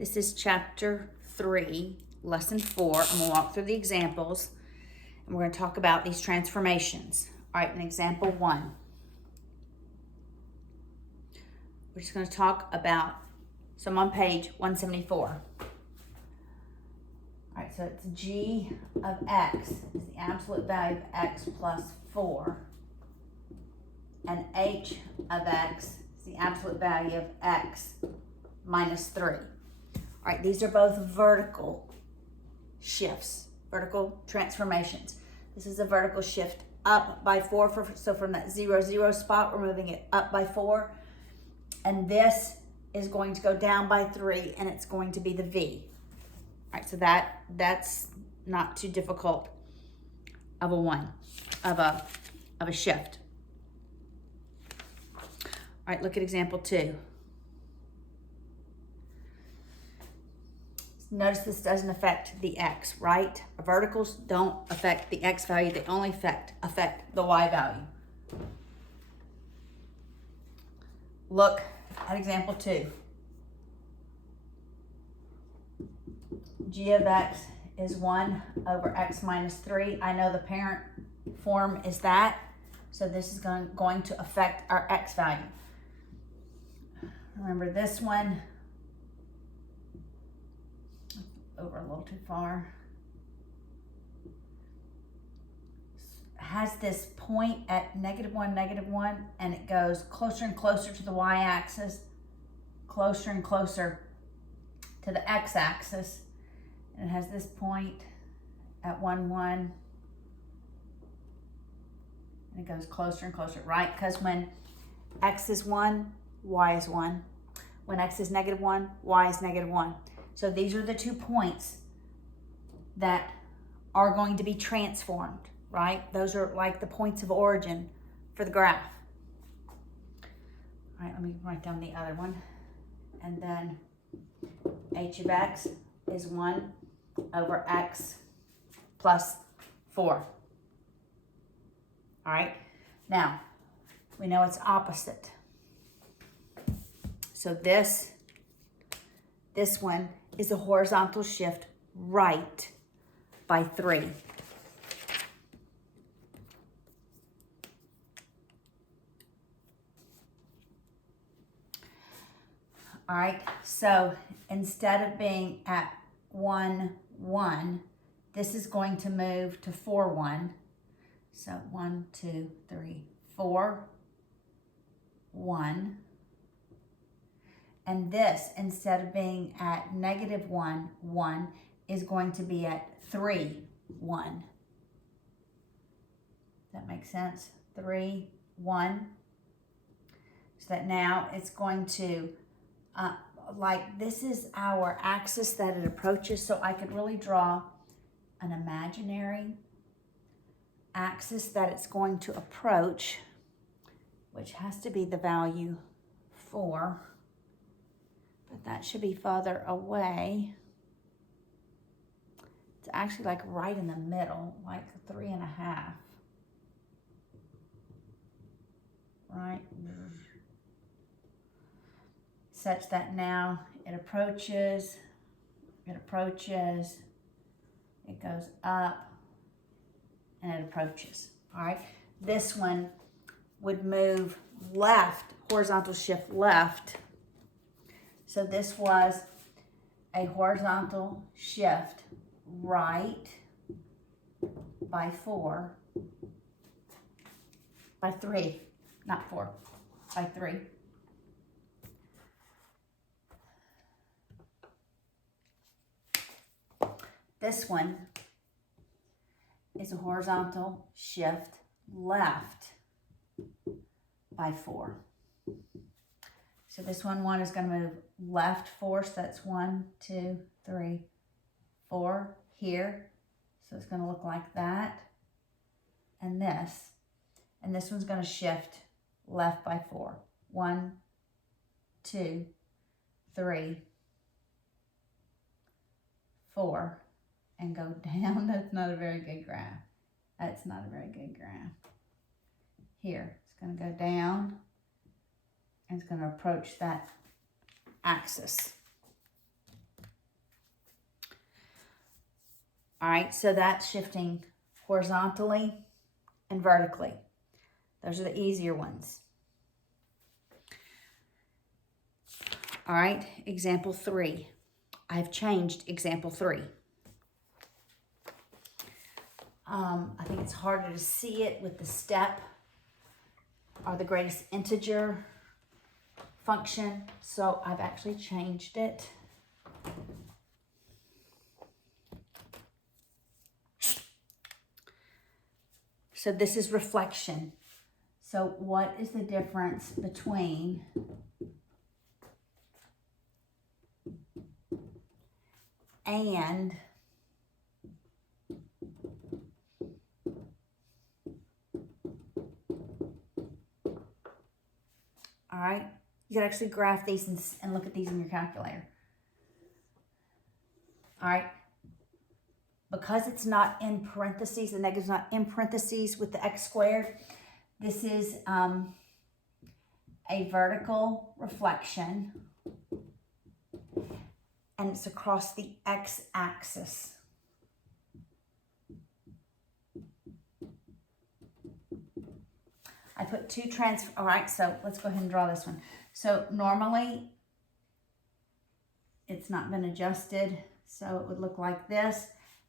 This is chapter 3, lesson 4. I'm going to walk through the examples and we're going to talk about these transformations. All right, in example 1, we're just going to talk about, so I'm on page 174. All right, so it's g of x is the absolute value of x plus 4, and h of x is the absolute value of x minus 3. All right, these are both vertical shifts, vertical transformations. This is a vertical shift up by 4, so from that 0, 0 spot, we're moving it up by 4. And this is going to go down by 3, and it's going to be the V. All right, so that's not too difficult of a shift. All right, look at example 2. Notice this doesn't affect the x, right? Verticals don't affect the x value. They only affect the y value. Look at example 2. G of x is 1 over x minus 3. I know the parent form is that, so this is going to affect our x value. Remember this one, over a little too far, has this point at -1, and it goes closer and closer to the y-axis, closer and closer to the x-axis, and it has this point at 1, 1, and it goes closer and closer, right? Because when x is 1, y is 1. When x is -1, y is -1. So these are the 2 points that are going to be transformed, right? Those are like the points of origin for the graph. All right, let me write down the other one. And then h of x is 1 over x plus 4. All right, now we know it's opposite. So this one is a horizontal shift right by 3. All right, so instead of being at 1, 1, this is going to move to 4, 1. So 1, 2, 3, 4, 1. And this, instead of being at -1, 1, is going to be at 3, 1. Does that make sense? 3, 1. So that now it's going to, like this is our axis that it approaches, so I could really draw an imaginary axis that it's going to approach, which has to be the value 4. But that should be farther away. It's actually like right in the middle, like 3.5. Right? Such that now it approaches, it goes up, and it approaches. All right? This one would move left, horizontal shift left. So this was a horizontal shift right by 4, by 3, not 4, by 3. This one is a horizontal shift left by 4. So this 1, 1 is going to move left 4, so that's 1, 2, 3, 4 here. So it's going to look like that. And this one's going to shift left by 4. 1, 2, 3, 4, and go down. That's not a very good graph. That's not a very good graph. Here, it's going to go down. And it's going to approach that axis. All right, so that's shifting horizontally and vertically. Those are the easier ones. All right, example 3. I've changed example 3. I think it's harder to see it with the step or the greatest integer function, so I've actually changed it. So this is reflection. So what is the difference between and all right? You can actually graph these and look at these in your calculator. All right? Because it's not in parentheses, the negative's not in parentheses with the x squared, this is a vertical reflection, and it's across the x-axis. I put two all right, so let's go ahead and draw this one. So normally, it's not been adjusted, so it would look like this,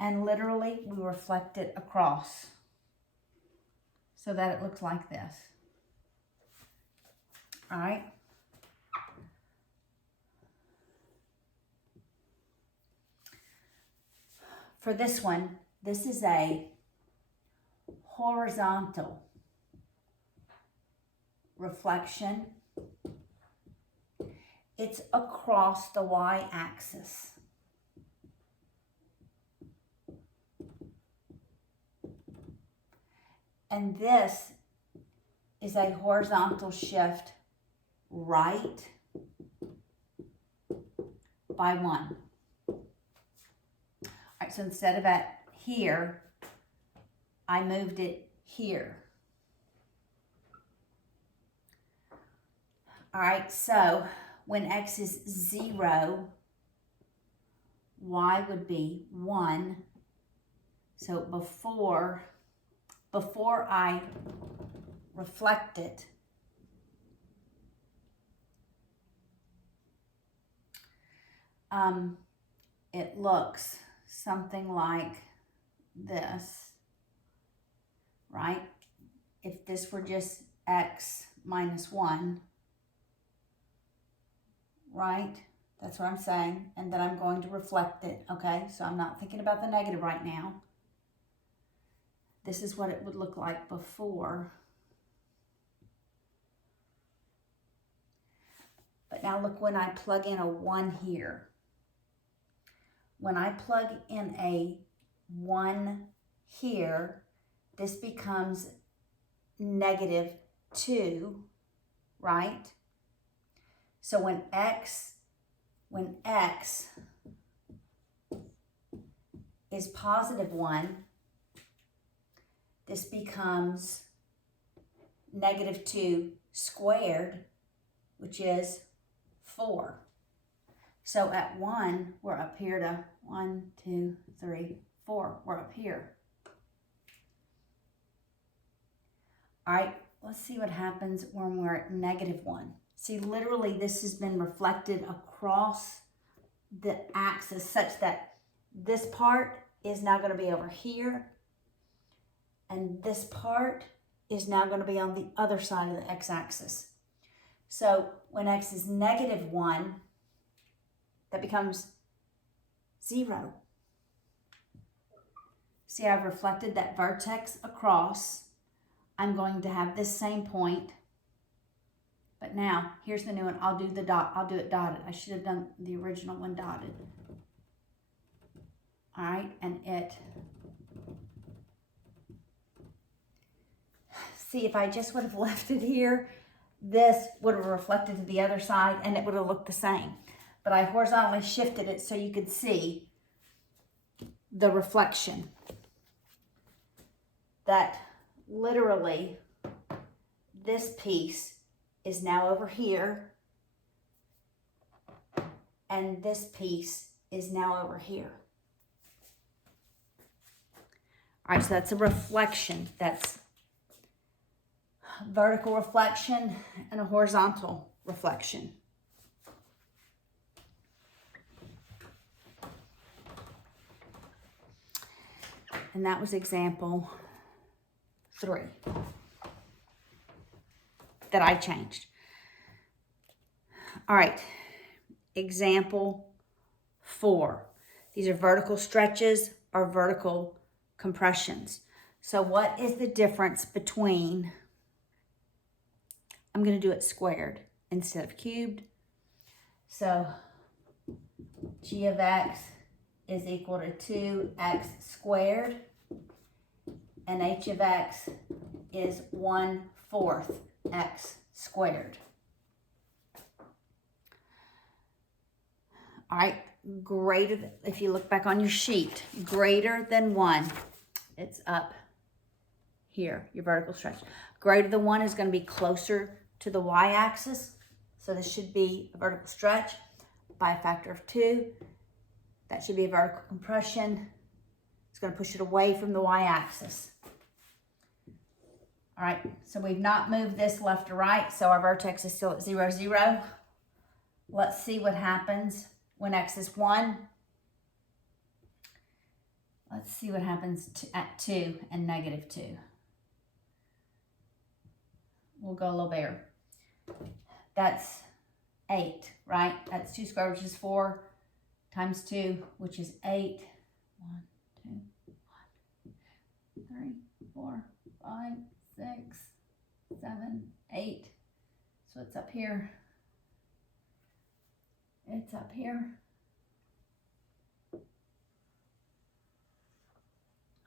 and literally we reflect it across so that it looks like this. All right. For this one, this is a horizontal reflection. It's across the y-axis. And this is a horizontal shift right by 1. All right, so instead of at here, I moved it here. All right, so when x is 0, y would be 1. So before I reflect it, it looks something like this, right? If this were just x minus 1, right? That's what I'm saying. And then I'm going to reflect it, okay? So I'm not thinking about the negative right now. This is what it would look like before. But now look when I plug in a 1 here. When I plug in a 1 here, this becomes -2, right? So when x is +1, this becomes -2 squared, which is 4. So at 1, we're up here to 1, 2, 3, 4. We're up here. All right, let's see what happens when we're at -1. See, literally this has been reflected across the axis such that this part is now going to be over here, and this part is now going to be on the other side of the x-axis. So when x is -1, that becomes 0. See, I've reflected that vertex across. I'm going to have this same point. But now, here's the new one. I'll do the dot. I'll do it dotted. I should have done the original one dotted. All right, and it. See, if I just would have left it here, this would have reflected to the other side and it would have looked the same. But I horizontally shifted it so you could see the reflection. That literally this piece is now over here and this piece is now over here. All right, so that's a reflection. That's vertical reflection and a horizontal reflection. And that was example 3 that I changed. All right, example 4. These are vertical stretches or vertical compressions. So what is the difference between, I'm going to do it squared instead of cubed. So g of x is equal to 2x squared, and h of x is 1/4 x squared. All right, greater than, if you look back on your sheet, greater than 1, it's up here, your vertical stretch. Greater than 1 is going to be closer to the y-axis, so this should be a vertical stretch by a factor of 2. That should be a vertical compression. It's going to push it away from the y-axis. All right, so we've not moved this left or right, so our vertex is still at 0, 0. Let's see what happens when x is 1. Let's see what happens at 2 and negative 2. We'll go a little bigger. That's 8, right? That's 2 squared, which is 4, times 2, which is 8. 1, 2, 1, 3, 4, 5, 6, 7, 8. So it's up here. It's up here.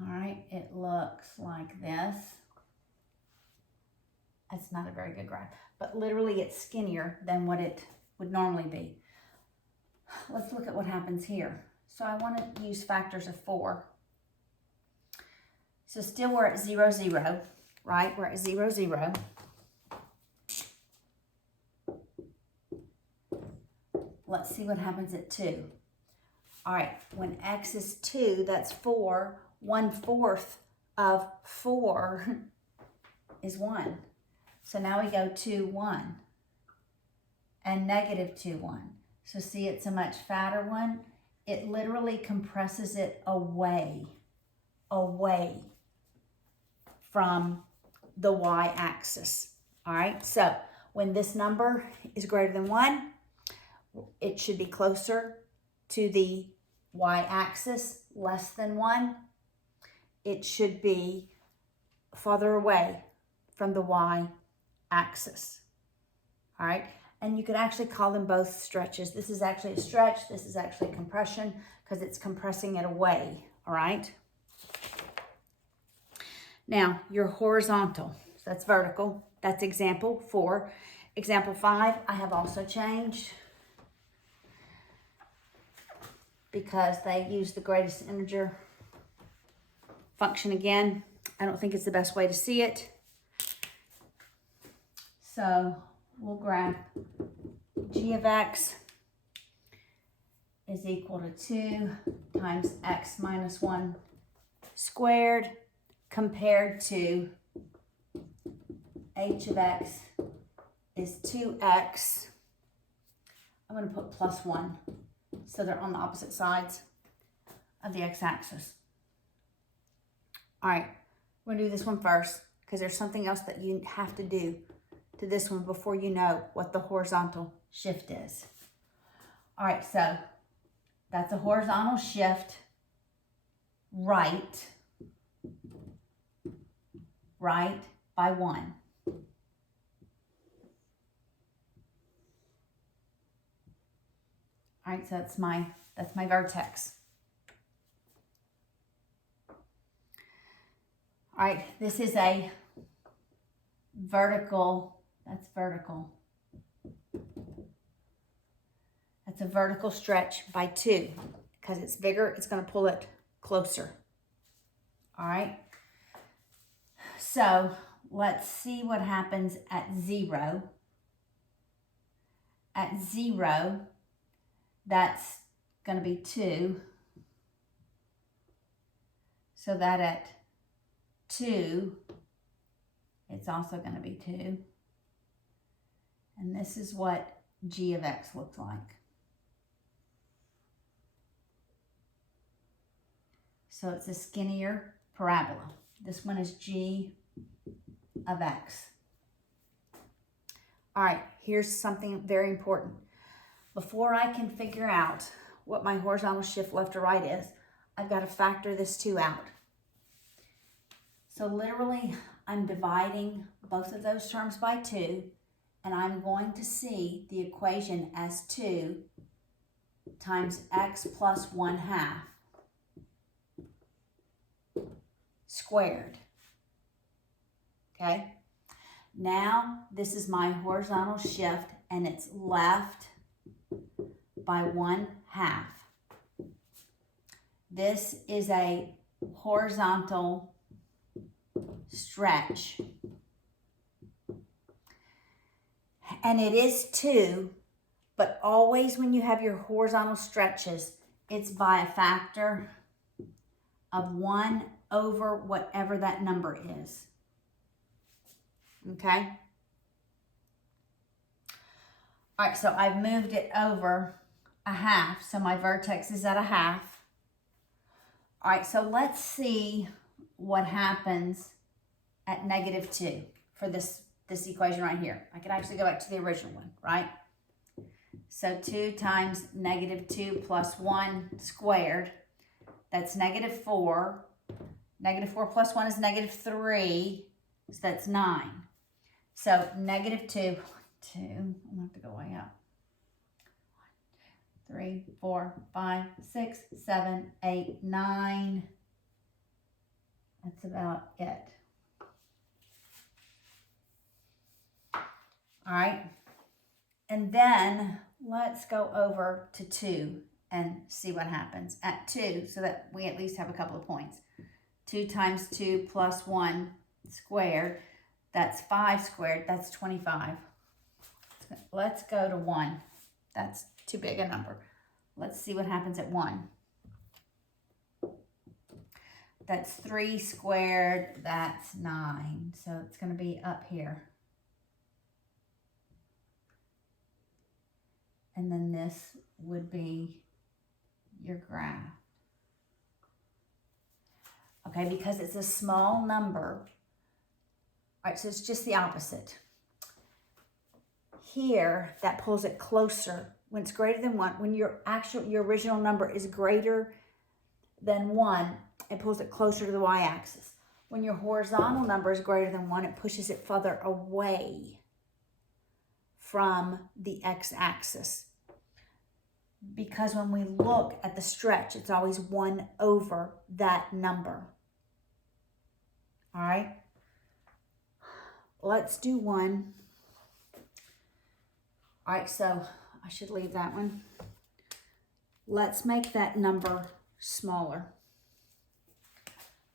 All right, it looks like this. It's not a very good graph, but literally it's skinnier than what it would normally be. Let's look at what happens here. So I want to use factors of 4. So still we're at 0, 0, right? We're at 0, 0. Let's see what happens at 2. All right, when x is 2, that's 4. 1/4 of 4 is 1. So now we go 2, 1, and negative 2, 1. So see, it's a much fatter one. It literally compresses it away from the y-axis. All right, so when this number is greater than 1, it should be closer to the y-axis. Less than 1, it should be farther away from the y-axis. All right, and you could actually call them both stretches. This is actually a stretch. This is actually a compression because it's compressing it away. All right. Now, your horizontal, so that's vertical. That's example 4. Example 5, I have also changed because they use the greatest integer function again. I don't think it's the best way to see it. So we'll grab g of x is equal to 2 times x minus 1 squared compared to h of x is 2x. I'm going to put plus 1 so they're on the opposite sides of the x-axis. All right, we're going to do this one first because there's something else that you have to do to this one before you know what the horizontal shift is. All right, so that's a horizontal shift right by 1. All right, so that's my vertex. All right, this is a vertical, that's vertical. That's a vertical stretch by 2. Because it's bigger, it's going to pull it closer. All right. So let's see what happens at 0. At 0, that's going to be 2. So that at 2, it's also going to be 2. And this is what g of x looks like. So it's a skinnier parabola. This one is g of x. All right, here's something very important. Before I can figure out what my horizontal shift left or right is, I've got to factor this 2 out. So literally, I'm dividing both of those terms by 2, and I'm going to see the equation as 2 times x plus 1/2 squared. Okay? Now, this is my horizontal shift, and it's left by 1/2. This is a horizontal stretch. And it is 2, but always when you have your horizontal stretches, it's by a factor of 1 over whatever that number is. Okay? All right, so I've moved it over 1/2, so my vertex is at 1/2. All right, so let's see what happens at -2 for this equation right here. I can actually go back to the original one, right? So 2 times -2 plus 1 squared, that's -4. -4 plus 1 is -3, so that's 9. So -2, I'm going to have to go way up. 3, 4, 5, 6, 7, 8, 9. That's about it. All right. And then let's go over to 2 and see what happens at 2 so that we at least have a couple of points. 2 times 2 plus 1 squared, that's 5 squared, that's 25. Let's go to 1. That's too big a number. Let's see what happens at 1. That's 3 squared, that's 9. So it's going to be up here. And then this would be your graph. Okay, because it's a small number. All right, so it's just the opposite. Here, that pulls it closer. When it's greater than 1, when your original number is greater than 1, it pulls it closer to the y-axis. When your horizontal number is greater than 1, it pushes it further away from the x-axis. Because when we look at the stretch, it's always 1 over that number. All right? Let's do 1. All right, so I should leave that one. Let's make that number smaller.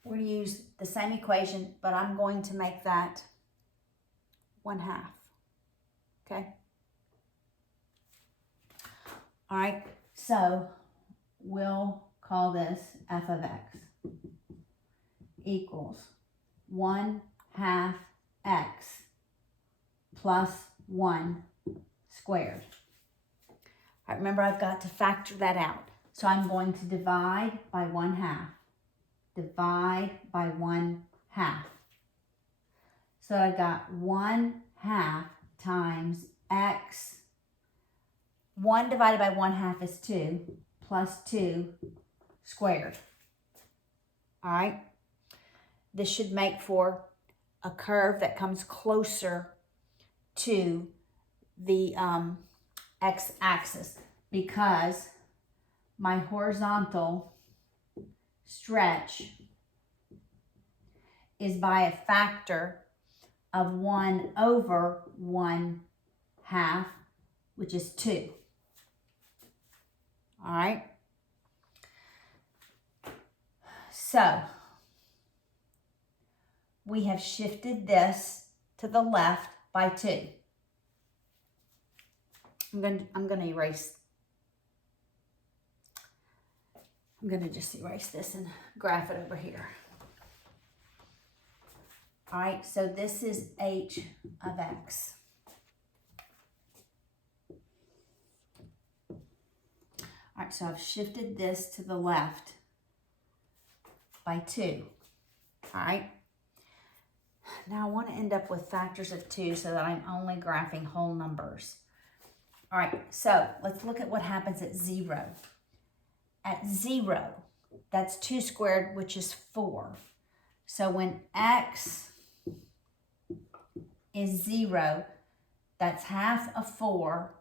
We're going to use the same equation, but I'm going to make that 1/2. Okay? All right, so we'll call this f of x equals 1/2 x plus 1 squared. All right, remember I've got to factor that out. So I'm going to divide by 1/2. Divide by 1/2. So I got 1/2 times x. 1 divided by 1/2 is 2, plus 2 squared. All right? This should make for a curve that comes closer to the x-axis because my horizontal stretch is by a factor of 1 over 1/2, which is 2. All right? So, we have shifted this to the left by 2. I'm going to erase. I'm going to just erase this and graph it over here. All right, so this is h of x. All right, so I've shifted this to the left by 2. All right. Now I want to end up with factors of 2 so that I'm only graphing whole numbers. All right, so let's look at what happens at 0. At 0, that's 2 squared, which is 4. So when x is 0, that's half of 4,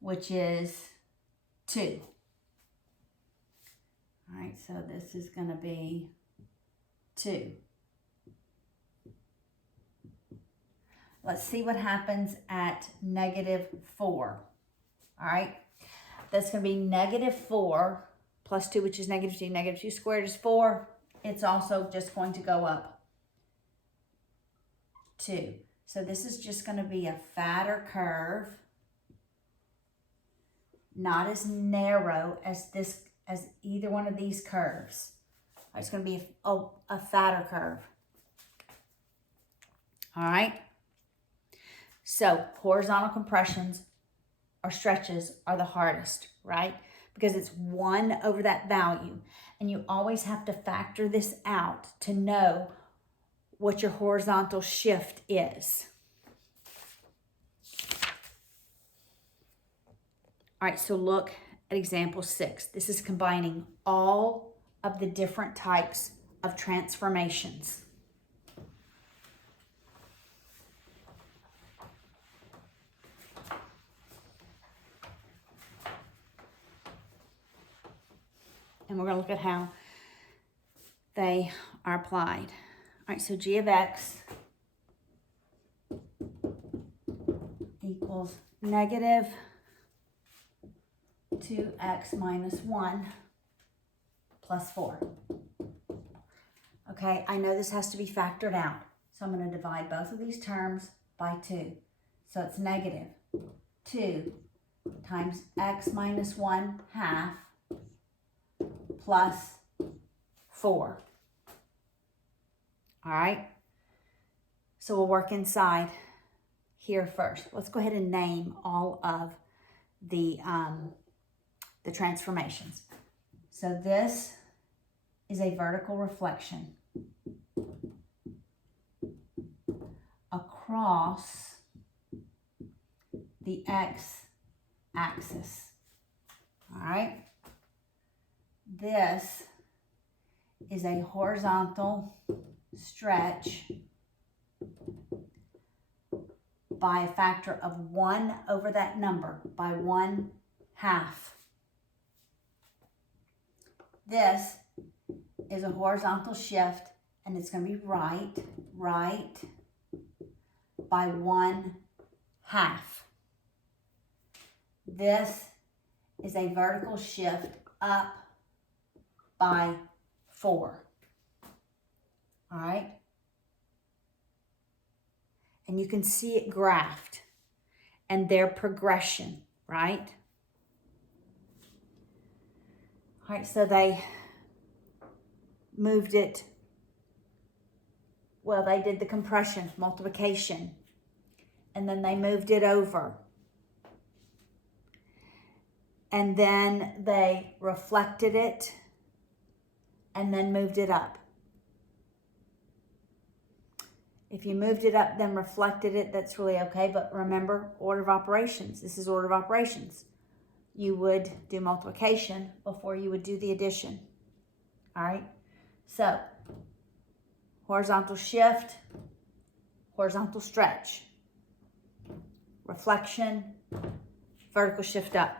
which is 2. All right, so this is going to be 2. Let's see what happens at -4. All right, that's going to be -4 plus 2, which is -2. -2 squared is 4. It's also just going to go up 2. So this is just going to be a fatter curve, not as narrow as either one of these curves. It's going to be a fatter curve. All right. So horizontal compressions or stretches are the hardest, right? Because it's 1 over that value. And you always have to factor this out to know what your horizontal shift is. All right, so look at example 6. This is combining all of the different types of transformations. And we're going to look at how they are applied. All right, so g of x equals -2x minus 1 plus 4. Okay, I know this has to be factored out. So I'm going to divide both of these terms by 2. So it's -2 times x minus 1 half plus 4. All right. So we'll work inside here first. Let's go ahead and name all of the transformations. So this is a vertical reflection across the x-axis. All right. This is a horizontal stretch by a factor of 1 over that number, by 1/2. This is a horizontal shift, and it's going to be right by 1/2. This is a vertical shift up by 4. All right. And you can see it graphed and their progression, right? All right, so they moved it. Well, they did the compression, multiplication, and then they moved it over. And then they reflected it and then moved it up. If you moved it up, then reflected it, that's really okay. But remember, order of operations. This is order of operations. You would do multiplication before you would do the addition. All right? So, horizontal shift, horizontal stretch, reflection, vertical shift up.